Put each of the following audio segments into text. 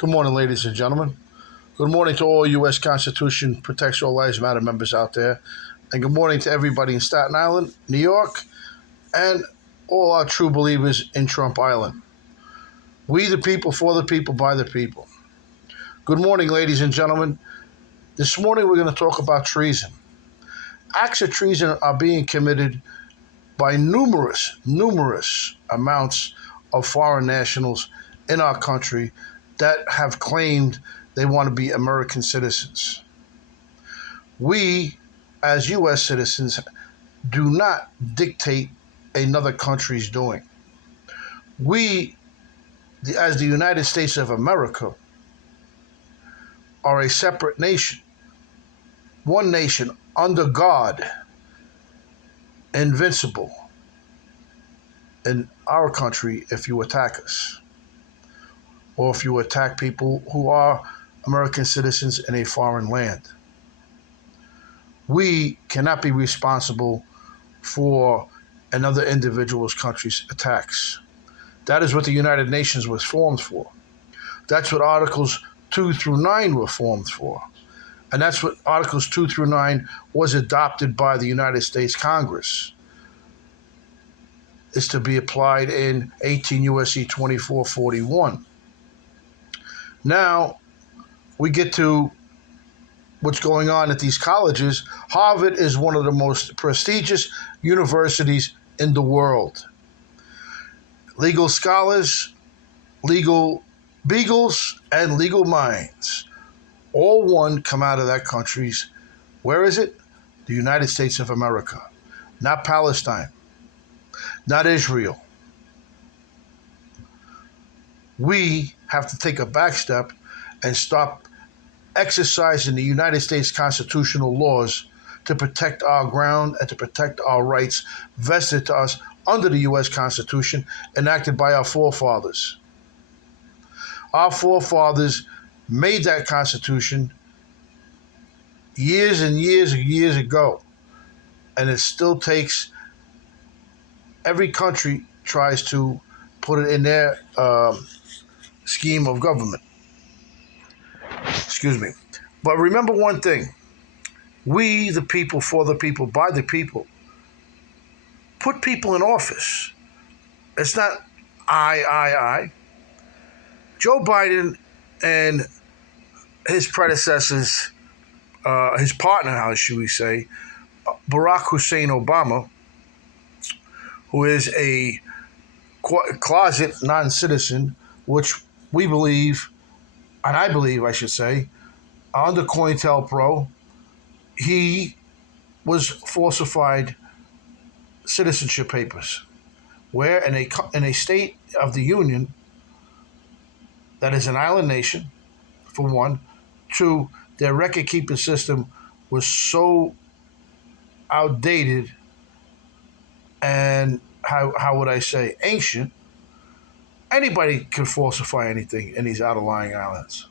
Good morning, ladies and gentlemen. Good morning to all U.S. Constitution Protects All Lives Matter members out there. And good morning to everybody in Staten Island, New York, and all our true believers in Trump Island. We the people, for the people, by the people. Good morning, ladies and gentlemen. This morning we're going to talk about treason. Acts of treason are being committed by numerous amounts of foreign nationals in our country that have claimed they want to be American citizens. We, as U.S. citizens, do not dictate another country's doing. We, as the United States of America, are a separate nation. One nation under God, invincible in our country if you attack us, or if you attack people who are American citizens in a foreign land. We cannot be responsible for another individual's country's attacks. That is what the United Nations was formed for. That's what Articles 2 through 9 were formed for. And that's what Articles 2 through 9 was adopted by the United States Congress. It's to be applied in 18 U.S.C. 2441. Now, we get to what's going on at these colleges. Harvard is one of the most prestigious universities in the world. Legal scholars, legal beagles, and legal minds, all one come out of that country's, where is it? The United States of America. Not Palestine, not Israel. We have to take a back step and stop exercising the United States constitutional laws to protect our ground and to protect our rights vested to us under the U.S. Constitution enacted by our forefathers. Our forefathers made that Constitution years and years ago, and it still takes, every country tries to put it in their scheme of government. Excuse me. But remember one thing. We, the people, for the people, by the people, put people in office. It's not I. Joe Biden and his predecessors, his partner, how should we say, Barack Hussein Obama, who is a closet non-citizen, which we believe, and I believe, I should say, under COINTELPRO, he was falsified citizenship papers, where in a state of the Union that is an island nation, for one. Two, their record-keeping system was so outdated and, how would I say, ancient. Anybody can falsify anything in these outlying islands.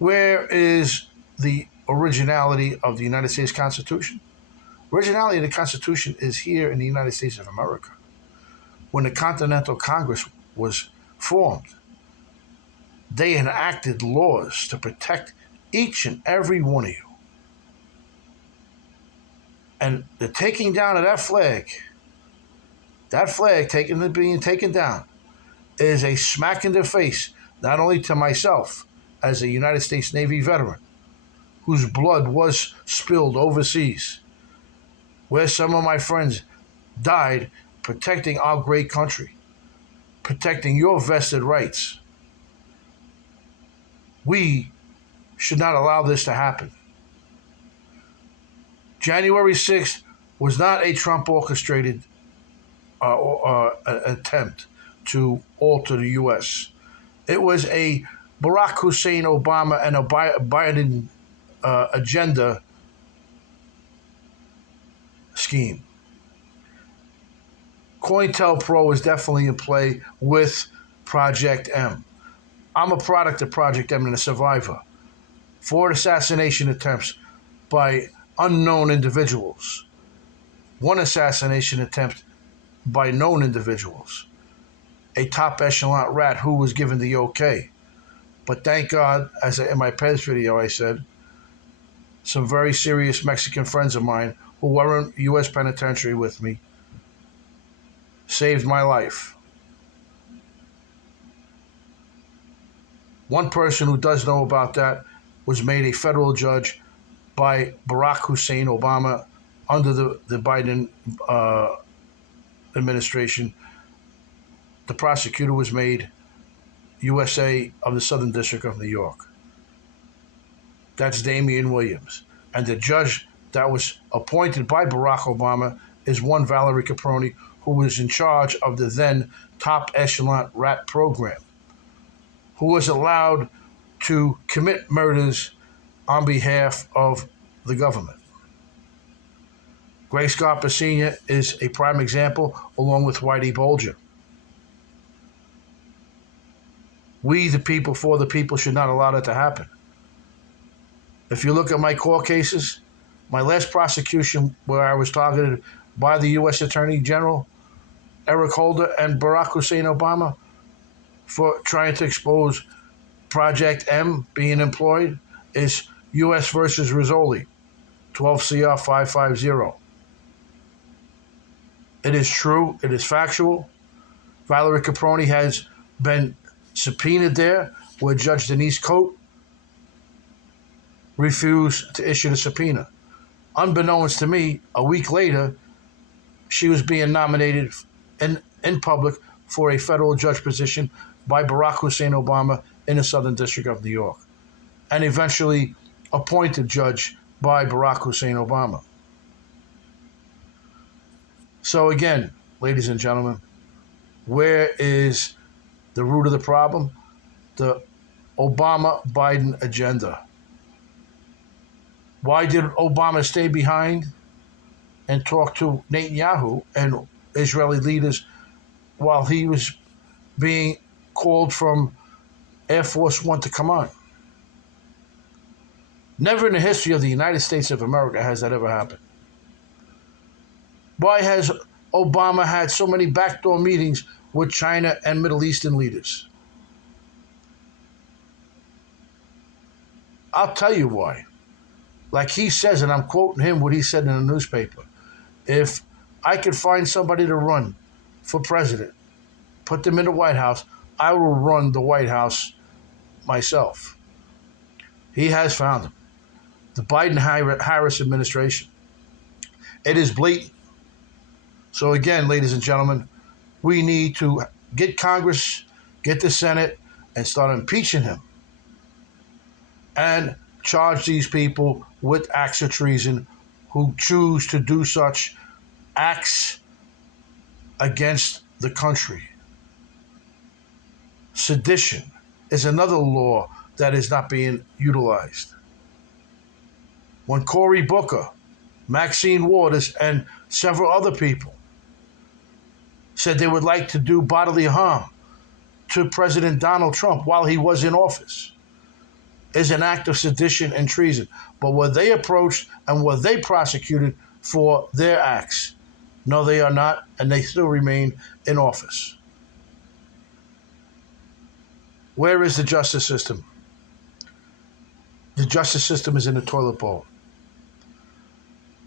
Where is the originality of the United States Constitution? Originality of the Constitution is here in the United States of America. When the Continental Congress was formed, they enacted laws to protect each and every one of you. And the taking down of that flag being taken down, is a smack in the face, not only to myself as a United States Navy veteran, whose blood was spilled overseas, where some of my friends died protecting our great country, protecting your vested rights. We should not allow this to happen. January 6th was not a Trump-orchestrated attempt to alter the U.S. It was a Barack Hussein Obama and a Biden agenda scheme. COINTELPRO is definitely in play with Project M. I'm a product of Project M and a survivor. 4 assassination attempts by unknown individuals. 1 assassination attempt by known individuals. a top echelon rat who was given the okay. But thank God, as in my past video I said, some very serious Mexican friends of mine who were in U.S. penitentiary with me saved my life. One person who does know about that was made a federal judge by Barack Hussein Obama under the Biden administration. The prosecutor was made USA of the Southern District of New York. That's Damian Williams. And the judge that was appointed by Barack Obama is one Valerie Caproni, who was in charge of the then top echelon rat program, who was allowed to commit murders on behalf of the government. Gray Scarpa Sr. is a prime example, along with Whitey Bulger. We, the people, for the people, should not allow that to happen. If you look at my court cases, my last prosecution where I was targeted by the U.S. Attorney General, Eric Holder, and Barack Hussein Obama for trying to expose Project M being employed is U.S. versus Rizzoli, 12 CR 550. It is true. It is factual. Valerie Caproni has been subpoenaed there, where Judge Denise Cote refused to issue the subpoena. Unbeknownst to me, a week later, she was being nominated in public for a federal judge position by Barack Hussein Obama in the Southern District of New York, and eventually appointed judge by Barack Hussein Obama. So again, ladies and gentlemen, where is the root of the problem? The Obama-Biden agenda. Why did Obama stay behind and talk to Netanyahu and Israeli leaders while he was being called from Air Force One to come on? Never in the history of the United States of America has that ever happened. Why has Obama had so many backdoor meetings with China and Middle Eastern leaders? I'll tell you why. Like he says, and I'm quoting him what he said in the newspaper, if I could find somebody to run for president, put them in the White House, I will run the White House myself. He has found them. The Biden-Harris administration. It is blatant. So again, ladies and gentlemen, we need to get Congress, get the Senate, and start impeaching him. And charge these people with acts of treason who choose to do such acts against the country. Sedition is another law that is not being utilized. When Cory Booker, Maxine Waters, and several other people said they would like to do bodily harm to President Donald Trump while he was in office, is an act of sedition and treason. But were they approached and were they prosecuted for their acts? No, they are not, and they still remain in office. Where is the justice system? The justice system is in the toilet bowl.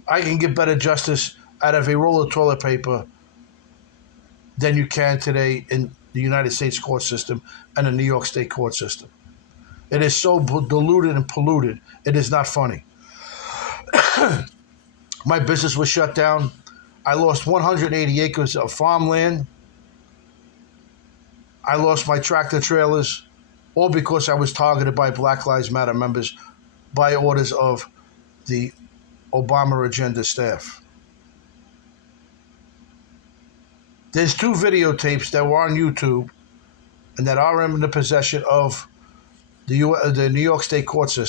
I can get better justice out of a roll of toilet paper than you can today in the United States court system and the New York State court system. It is so diluted and polluted, it is not funny. My business was shut down. I lost 180 acres of farmland. I lost my tractor trailers, all because I was targeted by Black Lives Matter members by orders of the Obama agenda staff. There's 2 videotapes that were on YouTube and that are in the possession of the New York State court system.